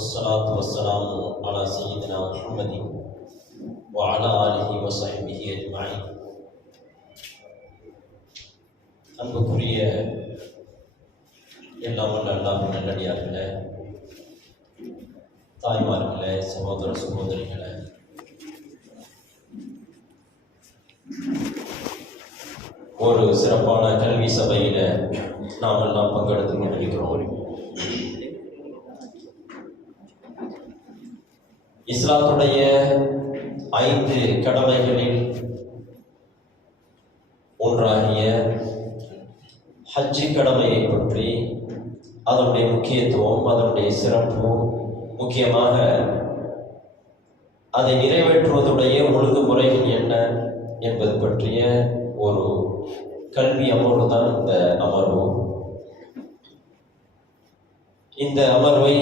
والصلاة والسلام على سيدنا محمد وعلى آله وصحبه أجمعين. அன்புக்குரிய எல்லாம் வல்ல அல்லாஹ்வின் நல்லடியார்களே, தாய்மார்களே, சகோதர சகோதரிகளே, ஒரு சிறப்பான கல்வி சபையில நாம் எல்லாம் பங்கெடுத்து கொண்டிருக்கிறோம். இஸ்லாத்துடைய 5 கடமைகளில் ஒன்றாகிய ஹஜ்ஜி கடமையை பற்றி, அதனுடைய முக்கியத்துவம், அதனுடைய சிறப்பு, முக்கியமாக அதை நிறைவேற்றுவதுடைய ஒழுங்குமுறைகள் என்ன என்பது பற்றிய ஒரு கல்வி அமர்வு தான் இந்த அமர்வு. இந்த அமர்வை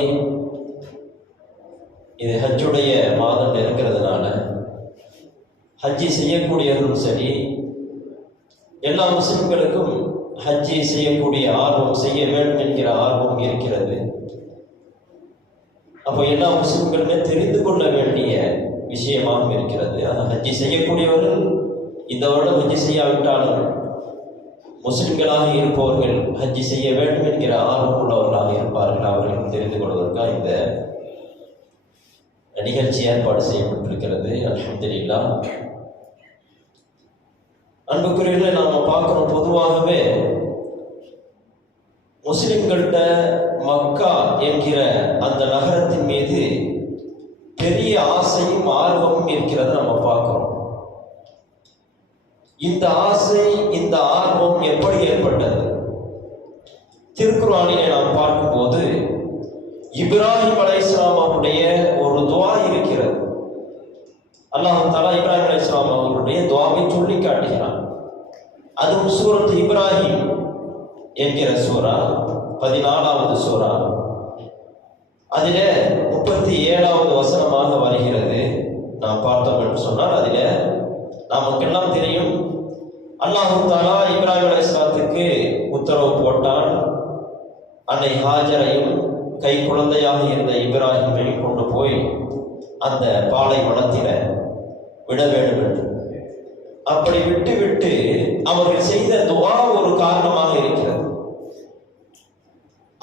இது ஹஜ்ஜுடைய மாதம் இருக்கிறதுனால ஹஜ்ஜி செய்யக்கூடியவர்களும் சரி, எல்லா முஸ்லிம்களுக்கும் ஹஜ்ஜி செய்யக்கூடிய ஆர்வம், செய்ய வேண்டும் என்கிற ஆர்வம் இருக்கிறது. அப்போ எல்லா முஸ்லிம்களுமே தெரிந்து கொள்ள வேண்டிய விஷயமாகவும் இருக்கிறது. ஆனால் ஹஜ்ஜி செய்யக்கூடியவர்கள் இந்த வருடம் ஹஜ்ஜி செய்யாவிட்டாலும் முஸ்லிம்களாக இருப்பவர்கள் ஹஜ்ஜி செய்ய வேண்டும் என்கிற ஆர்வம் உள்ளவர்களாக இருப்பார்கள். அவர்கள் தெரிந்து கொள்வதற்காக இந்த நிகழ்ச்சி ஏற்பாடு செய்யப்பட்டிருக்கிறது. அல்ஹம்துலில்லாஹ். அன்புக்குரியவர்களை நாம பார்க்கிறோம், பொதுவாகவே முஸ்லிம்கள்கிட்ட மக்கா என்கிற அந்த நகரத்தின் மீது பெரிய ஆசையும் ஆர்வமும் இருக்கிறது நம்ம பார்க்கிறோம். இந்த ஆசை, இந்த ஆர்வம் எப்படி ஏற்பட்டது? திருக்குர்ஆனிலே நாம் பார்க்கும்போது இப்ராஹிம் அலைஹிஸ்ஸலாம் அவருடைய ஒரு துஆ இருக்கிறது. அல்லாஹ் தஆலா இப்ராஹிம் அலைஹிஸ்ஸலாம் அவருடைய துஆவை சொல்லி காட்டுகிறான். அதுவும் சூரத் இப்ராஹிம் என்கிற சூரா, 14வது சூரா, அதிலே 37வது வசனமாக வருகிறது. நாம் பார்த்தோம் என்று சொன்னால் அதிலே நமக்கெல்லாம் தெரியும், அல்லாஹ் தஆலா இப்ராஹிம் அலைஹிஸ்ஸலாத்துக்கு உத்தரவு போட்டான், அன்னை ஹாஜரையும் கை குழந்தையாக இருந்த இப்ராஹிமை கொண்டு போய் அந்த பாலைவனத்தில விட வேண்டும் என்று. அப்படி விட்டு அவர்கள் செய்த துஆ ஒரு காரணமாக இருக்கிறது.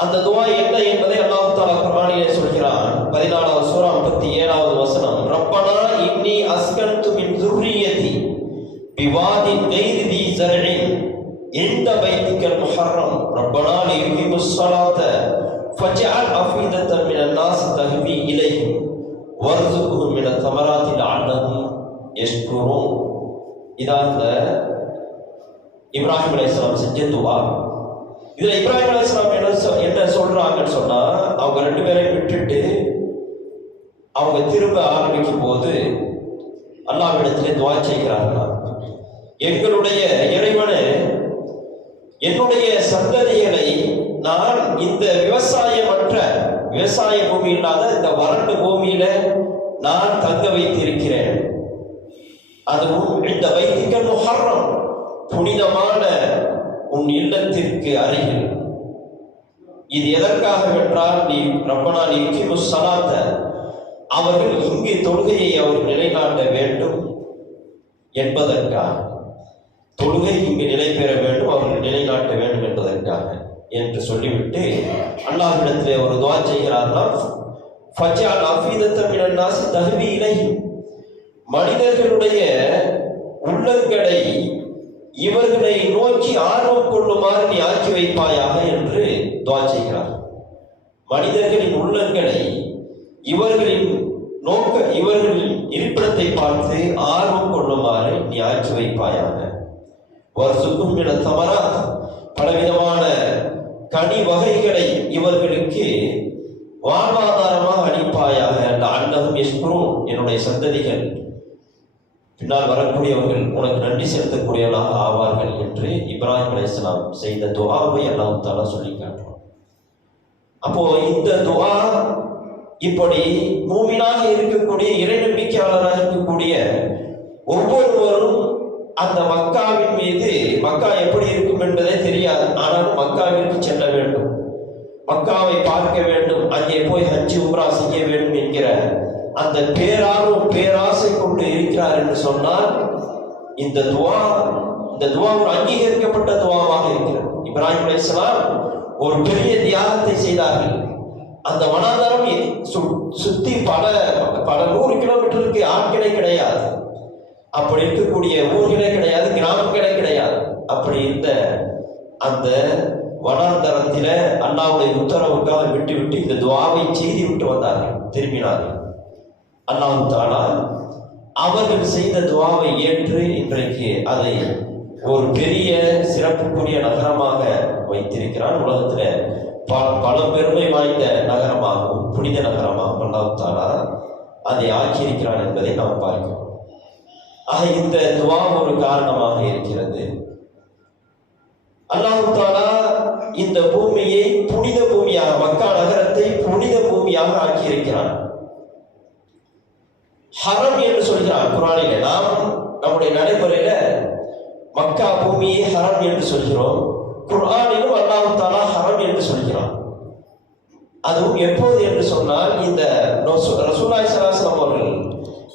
அந்த துஆ என்ன என்பதை அல்லாஹ் தஆலா குர்ஆனிலே சொல்கிறான். 14வது சூரா 37வது வசனம், ரப்பனா இன்னி அஸ்கன்து மின் ذُرِّيَّتِي بِوَادٍ غَيْرِ ذِي زَرْعٍ عِندَ بَيْتِكَ الْمُحَرَّمِ رَبَّنَا لِيُقِيمُوا الصَّلَاةَ فَاجْعَلْ أَفْئِدَةً مِنَ النَّاسِ تَهْوِي إِلَيْهِمْ وَارْزُقْهُم مِنَ الثَّمَرَاتِ لَعَلَّهُمْ يَشْكُرُونَ. இதான் இந்த இப்ராஹிம் அலைஹிஸ்ஸலாம் செஞ்ச துஆ. இதுல இப்ராஹிம் அலைஹிஸ்ஸலாம் என்ன சொல்றாங்கன்னு சொன்னா, அவங்க 2 பேரையும் விட்டுட்டு அவங்க திரும்ப ஆரம்பிக்கும் போது அல்லாஹ்விடத்திலே துஆ செய்கிறார்களாம். எங்களுடைய இறைவனே, என்னுடைய சந்ததிகளை நான் இந்த விவசாய பூமி இல்லாத இந்த வறண்ட பூமியில நான் தங்க வைத்திருக்கிறேன். அதுவும் இந்த பைத்திக்கல் முஹர்ரம், புனிதமான உன் இல்லத்திற்கு அருகில். இது எதற்காக என்றால், நீ ரப்பனா லியுகீமு ஸலாத்த, அவர்கள் இங்கு தொழுகையை அவர் நிலைநாட்ட வேண்டும் என்பதற்காக, தொழுகை இங்கு நிலை பெற வேண்டும், அவர்கள் நிலைநாட்ட வேண்டும் என்பதற்காக என்று சொல்லிவிட்டு அல்லாஹ்விடத்திலே ஒரு துஆ செய்கிறார்களாம். ஃபஜ்அல் அஃபீதத்தன் மினன் நாஸி தஹ்வி இலைஹிம், மனிதர்களுடைய உள்ளங்களை இவர்களை நோக்கி ஆர்வம் கொள்ளுமாறு நீ ஆக்கி வைப்பாயாக என்று துஆ செய்கிறார். மனிதர்களின் உள்ளங்களை இவர்களின் இருப்பிடத்தை பார்த்து ஆர்வம் கொள்ளுமாறு நீ ஆக்கி வைப்பாயாக. வர்சுக்கும் மின ஸமராத், பலவிதமான கனி வகைகளை இவர்களுக்கு வாழ்வாதாரமாக அளிப்பாயாக. லஅல்லஹும் யஷ்குரூன், என்னுடைய சந்ததிகள், பின்னால் வரக்கூடியவர்கள் உனக்கு நன்றி செலுத்தக்கூடியவர்களாக ஆவார்கள் என்று இப்ராஹிம் அலைஹிஸ்ஸலாம் செய்த துஆவை அல்லாஹ் தஆலா சொல்லி காட்டுறான். அப்போ இந்த துஆ இப்படி மூமினாக இருக்கக்கூடிய, இறை நம்பிக்கையாளராக இருக்கக்கூடிய ஒவ்வொருவரும் அந்த மக்காவின் மீது, மக்கா எப்படி இருக்கும் என்பதே தெரியாது, ஆனால் மக்காவிற்கு செல்ல வேண்டும், மக்காவை பார்க்க வேண்டும், அங்கே போய் ஹஜ் உம்ரா செய்ய வேண்டும் என்கிற அந்த பேராசை கொண்டு இருக்கிறார் என்று சொன்னால் இந்த துவா ஒரு அங்கீகரிக்கப்பட்ட துவாவாக இருக்கிறது. இப்ராஹிம் அலைஹிஸ்ஸலாம் ஒரு பெரிய தியாகத்தை செய்தார்கள். அந்த வனாந்தரம் சுத்தி பல 100 கிலோமீட்டருக்கு ஆட்களே கிடையாது, அப்படி இருக்கக்கூடிய ஊர்களே கிடையாது, கிராமங்களே கிடையாது. அப்படி இருந்த அந்த வனாந்தரத்தில அல்லாஹ்வுடைய உத்தரவுக்காக விட்டு இந்த துவாவை செய்து விட்டு வந்தார்கள், திரும்பினார்கள். அல்லாஹ் தஆலா அவர்கள் செய்த துவாவை ஏற்று இன்றைக்கு அதை ஒரு பெரிய சிறப்புக்குரிய நகரமாக வைத்திருக்கிறான். உலகத்தில் பல பெருமை வாய்ந்த நகரமாகவும் புனித நகரமாகவும் அல்லாஹ் தஆலா அதை ஆக்கியிருக்கிறான் என்பதை நாம் பார்க்கிறோம். ஆக இந்த துவா ஒரு காரணமாக இருக்கிறது. அல்லாஹ் தஆலா இந்த பூமியை புனித பூமியாக, மக்கா நகரத்தை புனித பூமியாக ஆக்கியிருக்கிறான். ஹரம் என்று சொல்கிறான் குர்ஆனிலே. நாம் நம்முடைய நடைமுறையில மக்கா பூமியை ஹரம் என்று சொல்கிறோம். குர்ஆனிலும் அல்லாஹ் தஆலா ஹரம் என்று சொல்கிறான். அதுவும் எப்போது என்று சொன்னால், இந்த ரசூலுல்லாஹி ஸல்லல்லாஹு அலைஹி வஸல்லம் அவர்கள்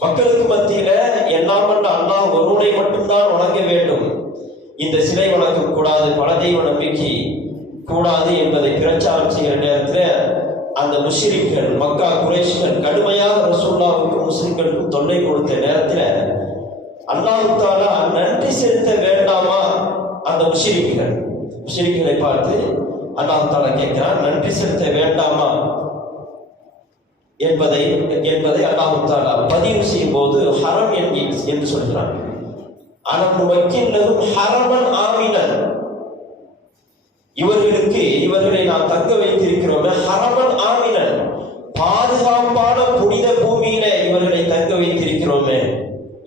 மக்களுக்கு மத்தியில எல்லாம் வல்ல அல்லாஹ் ஒருவனை மட்டும்தான் வணங்க வேண்டும், இந்த சிலை வணக்கம் கூடாது, பல தெய்வ நம்பிக்கை கூடாது என்பதை பிரச்சாரம் செய்கிற நேரத்தில் அந்த முஷ்ரிக்கள், மக்கா குறைஷிகள் கடுமையாக ரசூலுல்லாஹ்வுக்கும் முஸ்லிம்களுக்கும் தொல்லை கொடுத்த நேரத்தில் அல்லாஹ் தஆலா நன்றி செலுத்த வேண்டாமா? அந்த முஷ்ரிக்களை பார்த்து அல்லாஹ் தஆலா கேட்கிறான், நன்றி செலுத்த வேண்டாமா என்பதை அல்லாஹ் தஆலா பதிவு செய்யும் போது ஹரம் என்று சொல்கிறான். ஹரமன் ஆமினன், இவர்களை நாம் தங்க வைத்திருக்கிறோமே, ஹரமன் ஆமினன், பாதுகாப்பான புனித பூமியில இவர்களை தங்க வைத்திருக்கிறோமே,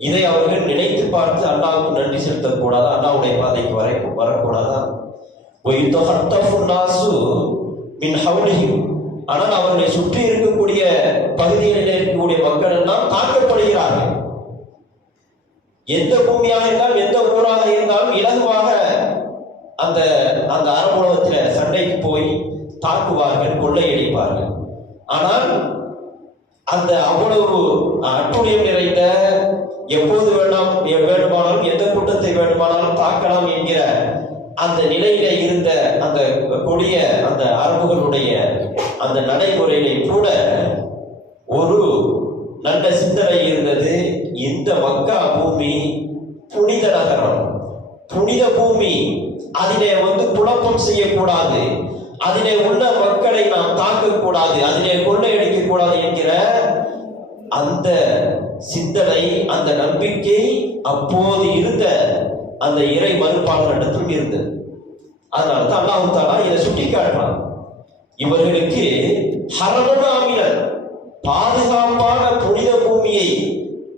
இதை அவர்கள் நினைத்து பார்த்து அல்லாஹ்வுக்கு நன்றி செலுத்தக்கூடாதா? அல்லாஹ்வுடைய பாதைக்கு வரக்கூடாதா? ஆனால் அவர்களை சுற்றி இருக்கக்கூடிய பகுதிகளில் இருக்கக்கூடிய மக்கள் எல்லாம் தாக்கப்படுகிறார்கள். எந்த பூமியாக இருந்தாலும் எந்த ஊராக இருந்தாலும் இலகுவாக அந்த அந்த அரபுலகத்தில் சண்டைக்கு போய் தாக்குவார்கள், கொள்ளையடிப்பார்கள். ஆனால் அந்த அவ்வளவு அட்டுழியம் நிறைந்த, எப்போது வேண்டுமானாலும் எந்த கூட்டத்தை வேண்டுமானாலும் தாக்கலாம் என்கிற அந்த நிலையில இருந்த அந்த கொடிய அந்த அரபுகளுடைய அந்த நடைமுறையிலே கூட ஒரு நல்ல சிந்தனை இருந்தது. இந்த மக்கா பூமி புனித நகரம், புனித பூமி, அதிலே குழப்பம் செய்யக்கூடாது, அதிலே உள்ள மக்களை நாம் தாக்கக்கூடாது, அதிலே கொள்ளையடிக்க கூடாது என்கிற அந்த சிந்தனை, அந்த நம்பிக்கை அப்போது இருந்த அந்த இறை மறுப்பாளரிடத்தில் இருந்தது. அதனால தான் அல்லாஹ் தஆலா இதை சுட்டி காட்டுறான். இவர்களுக்கு ஹரமன் ஆமினன், பாதுகாப்பான புனித பூமியை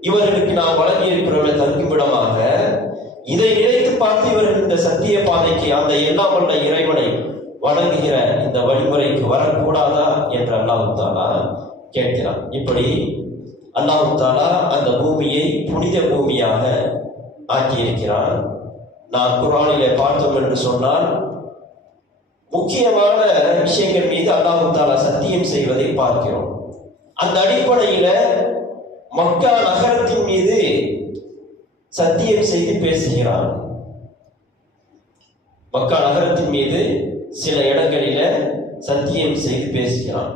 இவர்களுக்கு நாம் வழங்கி இருக்கிறோமே தங்குமிடமாக, இதை நினைத்து பார்த்து இவர்கள் இந்த சத்திய பாதைக்கு, அந்த எல்லாம் வல்ல இறைவனை வணங்குகிற இந்த வழிமுறைக்கு வரக்கூடாதா என்று அல்லாஹ் தஆலா கேட்கிறான். இப்படி அல்லாஹ் தஆலா அந்த பூமியை புனித பூமியாக ஆக்கியிருக்கிறான். நாம் குர்ஆனிலே பார்த்தோம் என்று சொன்னால், முக்கியமான விஷயங்கள் மீது அல்லாஹ் தஆலா சத்தியம் செய்வதை பார்க்கிறோம். அந்த அடிப்படையில மக்கா நகரத்தின் மீது சத்தியம் செய்து பேசுகிறான். மக்கா நகரத்தின் மீது சில இடங்களில சத்தியம் செய்து பேசுகிறான்.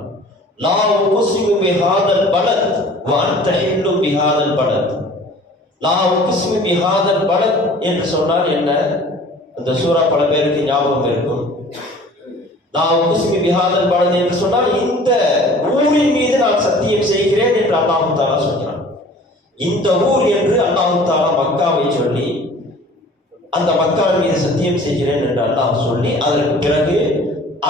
லா உக்ஸிமு பிஹாதல் பலத் வ அன்த ஹில்லும் பிஹாதல் பலத். லா உக்ஸிமு பிஹாதல் பலத் என்று சொன்னால் என்ன? அந்த சூரா பல பேருக்கு ஞாபகம் இருக்கும். லா உக்ஸிமு பிஹாதல் பலத் என்று சொன்னால் இந்த ஊரின் மீது நான் சத்தியம் செய்கிறேன் என்று அல்லாஹ் தஆலா சொல்கிறான். இந்த ஊர் என்று அல்லாஹ் தஆலா மக்காவை சொல்லி, அந்த மக்காவின் மீது சத்தியம் செய்கிறேன் என்று அல்லாஹ் சொல்லி, அதற்கு பிறகு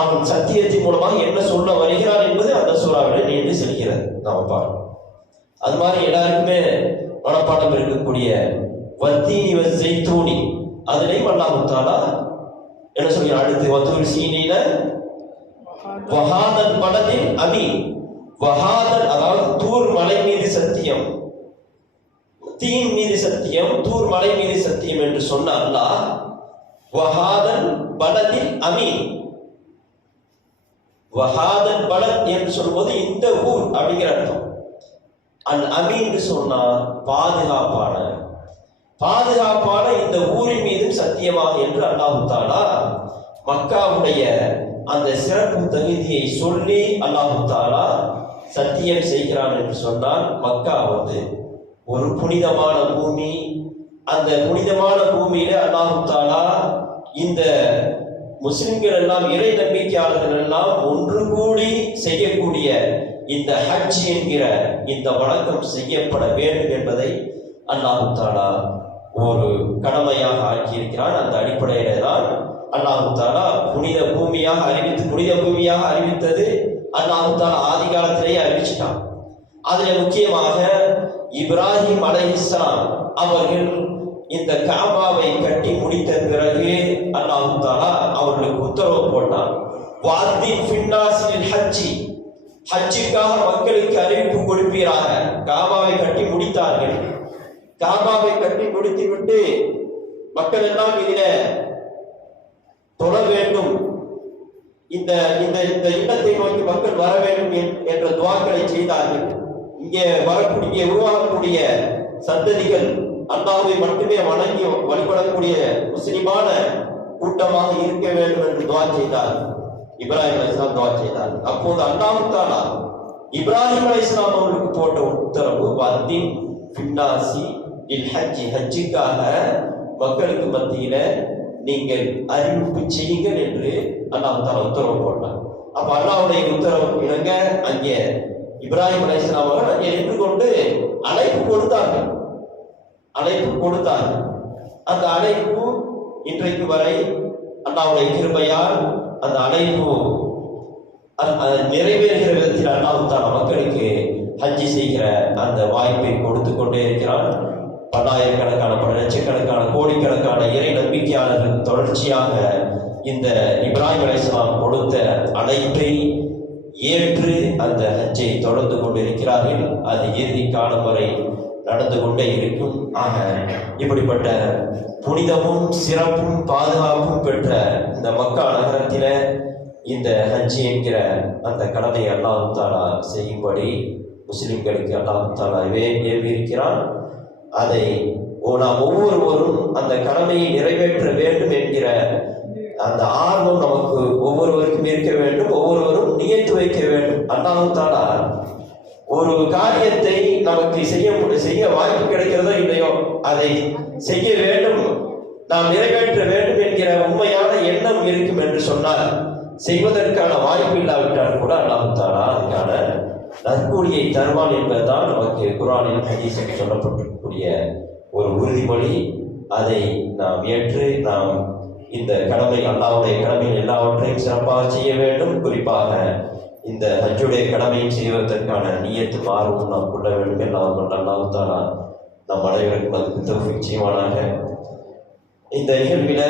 அவன் சத்தியத்தின் மூலமாக என்ன சொல்ல வருகிறான் என்பது அந்த சூறாவிலே நீண்டு செல்கிறது. நாம பார்க்கணும். அது மாதிரி எல்லாருக்குமே மனப்பாடம் இருக்கக்கூடிய வத்தீனி வஸ்ஸைத்தூனி, அதிலேயும் அல்லாஹ் தஆலா என்ன சொல்கிறான்? அடுத்து வத்தூர் சீனில வஹாதல் பலதில் அமீன். வஹாதல் அதாவது தூர் மலை மீது சத்தியம், தீன் மீது சத்தியம், தூர் மலை மீது சத்தியம் என்று சொன்ன அல்லாஹ் வஹாதல் பலதில் அமீன், வஹாதன் பலத் என்று சொல்லும்போது இந்த ஊர் அப்படிங்கிற அர்த்தம். அல் அமீன் சொன்னா பாதுகாப்பான இந்த ஊரின் மீது சத்தியமாக என்று அல்லாஹ் தஆலா மக்காவுடைய அந்த சிறப்பு தகுதியை சொல்லி அல்லாஹ் தஆலா சத்தியம் செய்கிறான் என்று சொன்னால், மக்கா ஒரு புனிதமான பூமி. அந்த புனிதமான பூமியில அல்லாஹ் தஆலா இந்த முஸ்லிம்கள் எல்லாம், இறை நம்பிக்கையாளர்கள் எல்லாம் ஒன்று கூடி செய்யக்கூடிய இந்த ஹஜ் என்கிற இந்த வணக்கம் செய்யப்பட வேண்டும் என்பதை அல்லாஹ் தஆலா ஒரு கடமையாக ஆக்கியிருக்கிறான். அந்த அடிப்படையில தான் அல்லாஹ் தஆலா புனித பூமியாக அறிவித்தது அல்லாஹ் தஆலா ஆதி காலத்திலேயே அறிவிச்சிட்டான். அதுல முக்கியமாக இப்ராஹிம் அலைஹிஸ்ஸலாம் அவர்கள் இந்த காபாவை கட்டி முடித்த பிறகு அல்லாஹ் தஆலா அவர்களுக்கு உத்தரவு போட்டான். வாதின் ஃபின்னாஸில் ஹஜ்ஜுக்காக மக்களுக்கு அறிவிப்பு கொடுப்பீராக. காபாவை கட்டி முடித்தார்கள். காபாவை கட்டி முடித்துவிட்டு மக்கள் எல்லாம் இதில தொழ வேண்டும், இந்த இந்த இந்த இல்லத்தை நோக்கி மக்கள் வர வேண்டும் என்ற துஆக்களை செய்தார்கள். இங்கே உருவாகக்கூடிய சந்ததிகள் அல்லாஹ்வை மட்டுமே வணங்கி வழிபடக்கூடிய முஸ்லிமான கூட்டமாக இருக்க வேண்டும் என்று துஆ செய்தார். இப்ராஹிம் அலைஹிஸ்ஸலாம் துஆ செய்தார். அப்போது அல்லாஹ் தஆலா இப்ராஹிம் அலைஹிஸ்ஸலாம் அவர்களுக்கு போட்ட உத்தரவு வத்தின் ஃபின்னாசி இல் ஹஜ்ஜுக்காக மக்களுக்கு மத்தியில நீங்கள் அறிவிப்பு செய்யுங்கள் என்று அல்லாஹ் தஆலா உத்தரவு போட்டார். அப்ப அல்லாஹ்வுடைய உத்தரவு இணங்க அங்கே இப்ராஹிம் அலைஹிஸ்ஸலாம் அவர்கள் அங்கே நின்று கொண்டு அழைப்பு கொடுத்தார்கள். அந்த அழைப்பு இன்றைக்கு வரை அல்லாஹ்வுடைய கிருபையால் அந்த அழைப்பு நிறைவேறுகிற விதத்தில் அல்லாஹ் தஆலா மக்களுக்கு ஹஜ் செய்கிற அந்த வாய்ப்பை கொடுத்து கொண்டே இருக்கிறான். பல்லாயிரக்கணக்கான பல லட்சக்கணக்கான கோடிக்கணக்கான இறை நம்பிக்கையாளர்கள் தொடர்ச்சியாக இந்த இப்ராஹிம் அலைஹிஸ்ஸலாம் கொடுத்த அழைப்பை ஏற்று அந்த ஹஜ்ஜை தொடர்ந்து கொண்டிருக்கிறார்கள். அது இறுதி காலம் வரை நடந்து கொண்டே இருக்கும். ஆக இப்படிப்பட்ட புனிதமும் சிறப்பும் பாதுகாப்பும் பெற்ற இந்த மக்கா நகரத்தில இந்த ஹஜ் என்கிற அந்த கடமை அல்லாஹ் தஆலா செய்யும்படி முஸ்லிம்களுக்கு அல்லாஹ் தஆலா ஏவியிருக்கிறான். அதை நாம் ஒவ்வொருவரும் அந்த கடமையை நிறைவேற்ற வேண்டும் என்கிற அந்த ஆர்வம் நமக்கு ஒவ்வொருவருக்கும் இருக்க வேண்டும். ஒவ்வொருவரும் நியத்து வைக்க வேண்டும். அல்லாஹ் தஆலா ஒரு காரியத்தை நமக்கு செய்ய வாய்ப்பு கிடைக்கிறதோ இல்லையோ, அதை செய்ய வேண்டும், நாம் நிறைவேற்ற வேண்டும் என்கிற உண்மையான எண்ணம் இருக்கும் என்று சொன்னால், செய்வதற்கான வாய்ப்பு இல்லாவிட்டால் கூட அல்லாஹ் தஆலா அதுக்கான நற்கூலியை தருவான் என்பதுதான் நமக்கு குர்ஆனில் ஹதீஸில் சொல்லப்பட்டிருக்கக்கூடிய ஒரு உறுதிமொழி. அதை நாம் ஏற்று நாம் இந்த கடமை, அல்லாஹ்வுடைய கடமையில் எல்லாவற்றையும் சிறப்பாக செய்ய வேண்டும். குறிப்பாக இந்த ஹஜ்ஜுடைய கடமையை செய்வதற்கான நியத்து ஆர்வம் நாம் கொள்ள வேண்டும். எல்லாம் அல்லாஹ் தஆலா நம் அனைவருக்கும் அதுக்கு தௌஃபீக் செய்வானாக. இந்த நிகழ்வில்